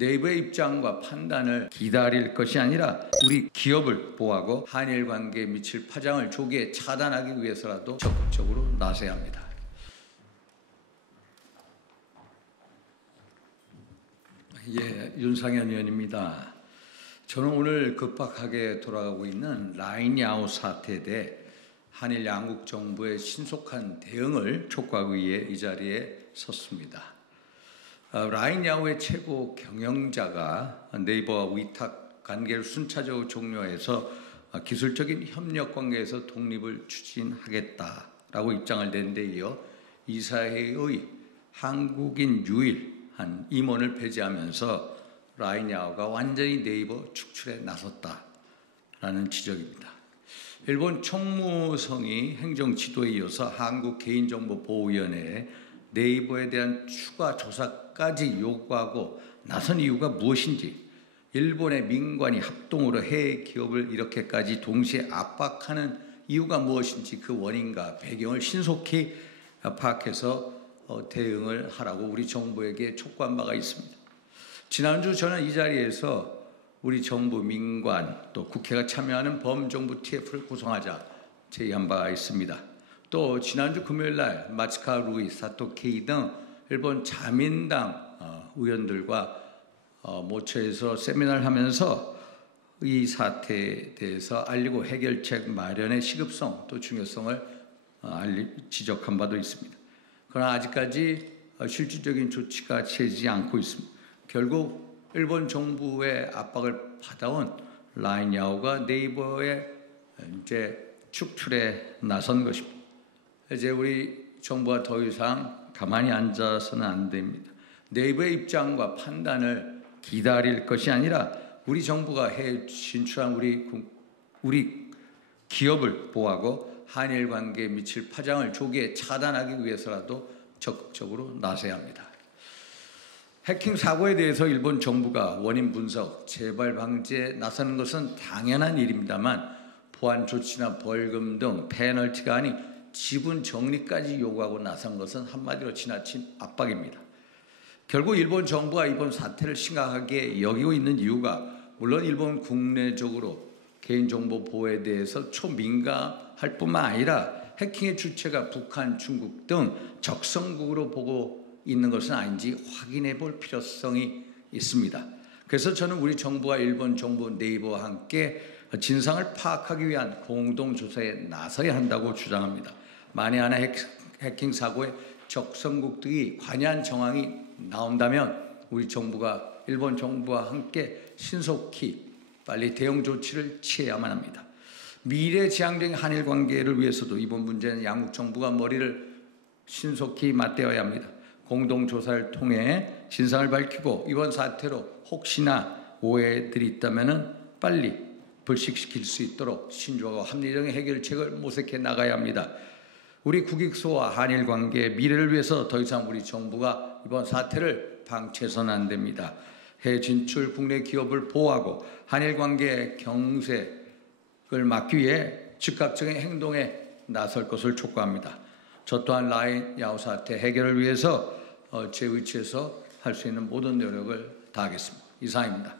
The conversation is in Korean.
네이버의 입장과 판단을 기다릴 것이 아니라 우리 기업을 보호하고 한일 관계에 미칠 파장을 조기에 차단하기 위해서라도 적극적으로 나서야 합니다. 윤상현 의원입니다. 저는 오늘 급박하게 돌아가고 있는 라인야오 사태에 대해 한일 양국 정부의 신속한 대응을 촉구하기 위해 이 자리에 섰습니다. 라인야오의 최고 경영자가 네이버와 위탁 관계를 순차적으로 종료해서 기술적인 협력 관계에서 독립을 추진하겠다라고 입장을 낸 데 이어 이사회의 한국인 유일한 임원을 배제하면서 라인야오가 완전히 네이버 축출에 나섰다라는 지적입니다. 일본 총무성이 행정 지도에 이어서 한국 개인정보보호위원회에 네이버에 대한 추가 조사까지 요구하고 나선 이유가 무엇인지, 일본의 민관이 합동으로 해외 기업을 이렇게까지 동시에 압박하는 이유가 무엇인지 그 원인과 배경을 신속히 파악해서 대응을 하라고 우리 정부에게 촉구한 바가 있습니다. 지난주 저는 이 자리에서 우리 정부 민관 또 국회가 참여하는 범정부 TF를 구성하자 제의한 바가 있습니다. 또 지난주 금요일 날 마츠카 루이, 사토 케이 등 일본 자민당 의원들과 모처에서 세미나를 하면서 이 사태에 대해서 알리고 해결책 마련의 시급성 또 중요성을 지적한 바도 있습니다. 그러나 아직까지 실질적인 조치가 취해지지 않고 있습니다. 결국 일본 정부의 압박을 받아온 라인야오가 네이버의 이제 축출에 나선 것입니다. 이제 우리 정부가 더 이상 가만히 앉아서는 안 됩니다. 네이버의 입장과 판단을 기다릴 것이 아니라 우리 정부가 해외 진출한 우리 기업을 보호하고 한일 관계에 미칠 파장을 조기에 차단하기 위해서라도 적극적으로 나서야 합니다. 해킹 사고에 대해서 일본 정부가 원인 분석, 재발 방지에 나서는 것은 당연한 일입니다만 보안 조치나 벌금 등 페널티가 아닌 지분 정리까지 요구하고 나선 것은 한마디로 지나친 압박입니다. 결국 일본 정부가 이번 사태를 심각하게 여기고 있는 이유가 물론 일본 국내적으로 개인정보 보호에 대해서 초민감할 뿐만 아니라 해킹의 주체가 북한, 중국 등 적성국으로 보고 있는 것은 아닌지 확인해 볼 필요성이 있습니다. 그래서 저는 우리 정부와 일본 정부 네이버와 함께 진상을 파악하기 위한 공동조사에 나서야 한다고 주장합니다. 만에 하나 해킹 사고에 적성국들이 관여한 정황이 나온다면 우리 정부가 일본 정부와 함께 신속히 빨리 대응 조치를 취해야만 합니다. 미래지향적인 한일 관계를 위해서도 이번 문제는 양국 정부가 머리를 신속히 맞대어야 합니다. 공동조사를 통해 진상을 밝히고 이번 사태로 혹시나 오해들이 있다면 빨리 불식시킬 수 있도록 신중하고 합리적인 해결책을 모색해 나가야 합니다. 우리 국익소와 한일 관계의 미래를 위해서 더 이상 우리 정부가 이번 사태를 방치해서는 안 됩니다. 해외 진출 국내 기업을 보호하고 한일 관계의 경색을 막기 위해 즉각적인 행동에 나설 것을 촉구합니다. 저 또한 라인야오 사태 해결을 위해서 제 위치에서 할 수 있는 모든 노력을 다하겠습니다. 이상입니다.